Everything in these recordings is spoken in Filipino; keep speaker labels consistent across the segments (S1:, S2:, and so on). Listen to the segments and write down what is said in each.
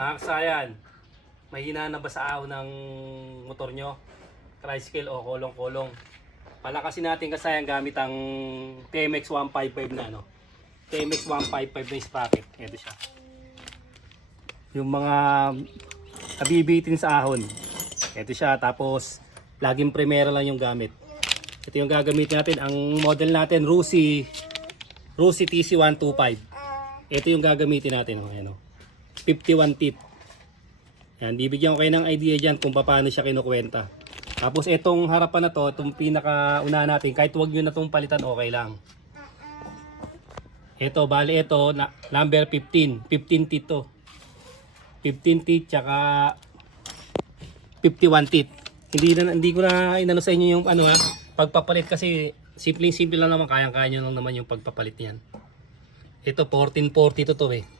S1: Mga kasayan, mahina na ba sa ahon ng motor nyo? Tricycle o kolong-kolong? Palakasin natin kasayan gamit ang TMX 155 na ano. TMX 155 na sprocket. Ito siya. Yung mga kabibitin sa ahon. Ito siya. Tapos, laging primera lang yung gamit. Ito yung gagamitin natin. Ang model natin, Rusi, Rusi TC125. Ito yung gagamitin natin. Oh, ayan, oh. 51 teeth. Yan, bibigyan ko kayo ng idea dyan kung paano siya kinukwenta. Tapos itong harapan na to, itong pinaka natin, kahit wag nyo na itong palitan, okay lang. Ito, bali ito, na, number 15. 15 teeth to. 15 teeth, tsaka 51 teeth. Hindi, na, hindi ko na inano sa inyo yung ano ha, pagpapalit kasi simple-simple lang naman, kayang-kaya nyo lang naman yung pagpapalit niyan. Ito, 1440 to to eh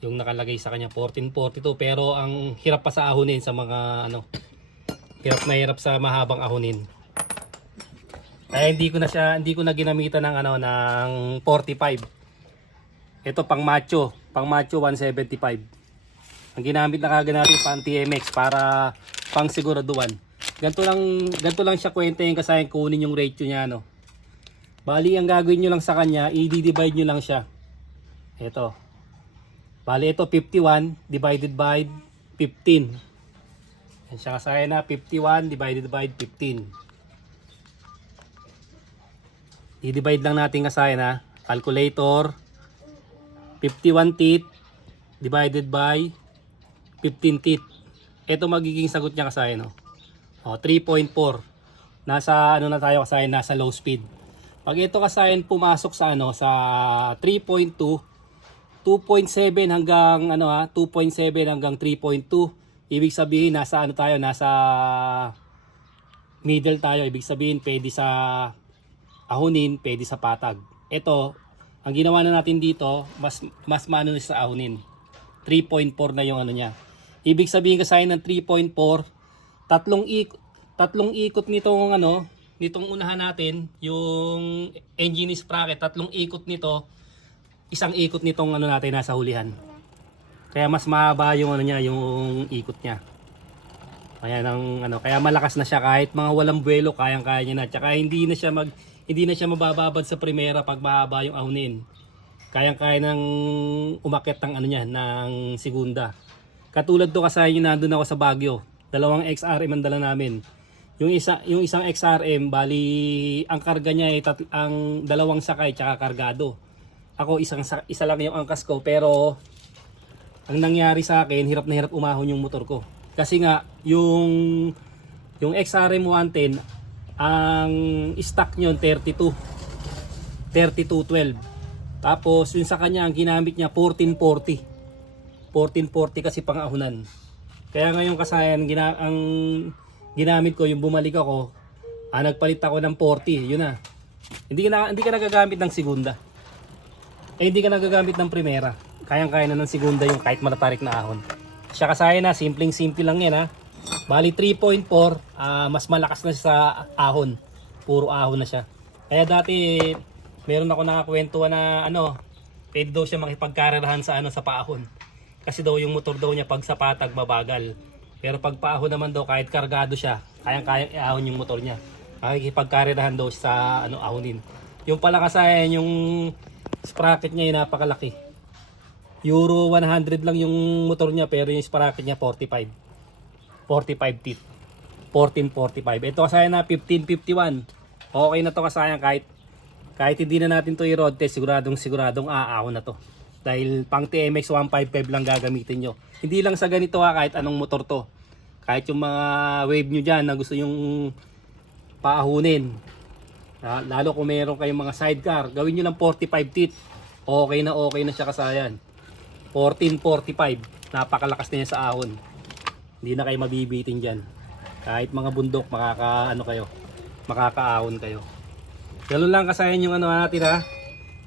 S1: yung nakalagay sa kanya 1442 pero ang hirap pa sa ahonin sa mga ano hirap na hirap sa mahabang ahonin kaya hindi ko na siya hindi ko na ginamitan ng ano ng 45 ito pang macho. Pang macho 175 ang ginamit na kagad natin pang TMX para pang siguraduhan ganito lang ganito lang siya kwenta yung kasi kunin yung ratio niya no bali ang gagawin nyo lang sa kanya i-divide nyo lang siya. Ito Bali ito 51 divided by 15. Yan siya kasaya na 51 divided by 15. I-divide lang natin kasaya na calculator 51 teeth divided by 15 teeth. Ito magiging sagot niya kasaya no. O 3.4. Nasa ano na tayo kasaya nasa low speed. Pag ito kasaya pumasok sa ano sa 3.2 2.7 hanggang ano ha, 2.7 hanggang 3.2. Ibig sabihin nasa ano tayo, nasa middle tayo. Ibig sabihin pwede sa ahunin, pwede sa patag. Ito, ang ginawa na natin dito, mas mas maano na sa ahunin. 3.4 na yung ano niya. Ibig sabihin kasi ng 3.4, tatlong ikot tatlong ikot nitong ano, nitong unahan natin, yung engine sprocket, tatlong ikot nito, isang ikot nitong ano natin nasa hulihan. Kaya mas mahaba yung ano niya, yung ikot niya. Kaya ng ano, kaya malakas na siya kahit mga walang buwelo, kayang-kaya niya na. Tsaka hindi na siya mag hindi na siya mabababad sa primera pag mahaba yung ahunin. Kayang-kaya nang umakyat ng ano niya, ng segunda. Katulad to kasi yung nandun ako sa Baguio. Dalawang XRM ang dala namin. Yung isa yung isang XRM bali ang karga niya ay tat, ang dalawang sakay tsaka kargado ako isang sa- isa lang yung angkas ko pero ang nangyari sa akin hirap na hirap umahon yung motor ko. Kasi nga yung yung XRM 110 ang stock nyo 32 3212 tapos yung sa kanya ang ginamit niya 1440 1440 kasi pangahunan. Kaya ngayon kasayan gina, ang ginamit ko yung bumalik ako ah, nagpalit ako ng 40 yun na. Hindi na, hindi ka nagagamit ng segunda eh hindi ka nagagamit ng primera. Kayang-kaya na ng segunda yung kahit malatarik na ahon. Siya kasaya na, simpleng-simple lang yan ha. Bali 3.4, ah, mas malakas na siya sa ahon. Puro ahon na siya. Kaya dati, meron ako nakakwentuhan na ano, pwede daw siya makipagkarerahan sa ano sa paahon. Kasi daw yung motor daw niya pag sa patag mabagal. Pero pag paahon naman daw kahit kargado siya, kayang-kayang iahon yung motor niya. Makikipagkarerahan daw sa ano ahonin. Yung pala kasayan yung sprocket niya ay napakalaki. Euro 100 lang yung motor niya pero yung sprocket niya 45. 45 teeth. 1445. Ito kasaya na 1551. Okay na to kasaya kahit kahit hindi na natin to i-road test, siguradong siguradong aahon na to. Dahil pang TMX 155 lang gagamitin nyo. Hindi lang sa ganito ha, kahit anong motor to. Kahit yung mga wave nyo dyan na gusto yung paahunin. Ah, Lalo kung meron kayong mga sidecar, gawin nyo lang 45 teeth. Okay na okay na siya kasayan. 1445. Napakalakas na niya sa ahon. Hindi na kayo mabibitin dyan. Kahit mga bundok, makaka, ano kayo, makakaahon kayo. Ganun lang kasayan yung ano natin ha.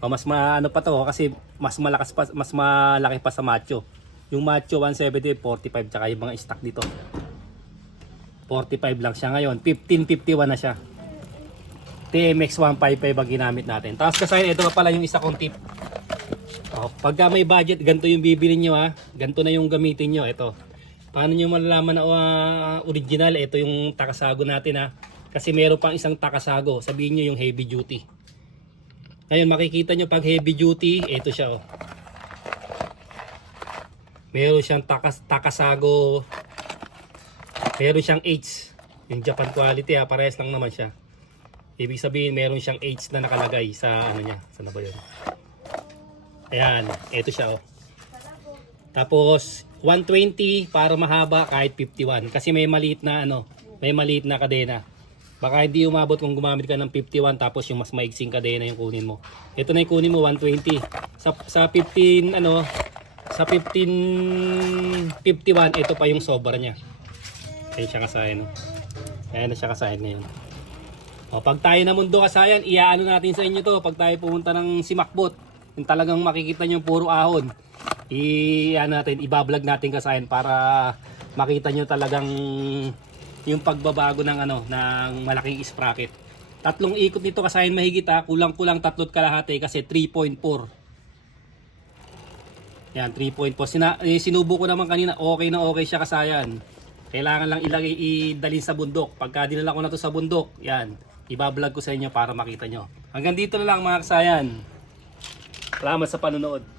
S1: O mas maano pa to kasi mas malakas pa, mas malaki pa sa macho. Yung macho 170, 45 tsaka yung mga stock dito. 45 lang siya ngayon. 1551 na siya. TMX 155 ang ginamit natin. Tapos kasi ito pala yung isa kong tip. Oh, pagka may budget, ganito yung bibili nyo ha. Ganito na yung gamitin nyo. Ito. Paano nyo malalaman na ah, original? Ito yung takasago natin ha. Kasi meron pang isang takasago. Sabihin nyo yung heavy duty. Ngayon makikita nyo pag heavy duty, ito siya oh. Meron siyang takas, takasago. Meron siyang H. Yung Japan quality ha, parehas lang naman siya. Ibig sabihin meron siyang H na nakalagay sa ano niya. Saan na ba yun? Ayan, ito siya oh. Tapos 120 para mahaba kahit 51 kasi may maliit na ano, may maliit na kadena. Baka hindi umabot kung gumamit ka ng 51 tapos yung mas maiksing kadena yung kunin mo. Ito na yung kunin mo 120. Sa sa 15 ano, sa 15 51 ito pa yung sobra niya. Ayan siya kasayan. No? Ayan na siya kasayan ngayon. O, pag tayo na mundo kasayan, iaano natin sa inyo to pag tayo pumunta ng Simakbot. Yung talagang makikita nyo puro ahon. I ano natin, ibablog natin kasayan para makita nyo talagang yung pagbabago ng ano ng malaking sprocket. Tatlong ikot nito kasayan mahigit ha, kulang-kulang tatlot kalahati kasi 3.4. Yan, 3.4. Sina, eh, sinubo ko naman kanina, okay na okay siya kasayan. Kailangan lang ilagay, idalhin sa bundok. Pagka dinala ko na to sa bundok, yan, ibablog ko sa inyo para makita nyo. Hanggang dito na lang mga kasayan. Salamat sa panonood.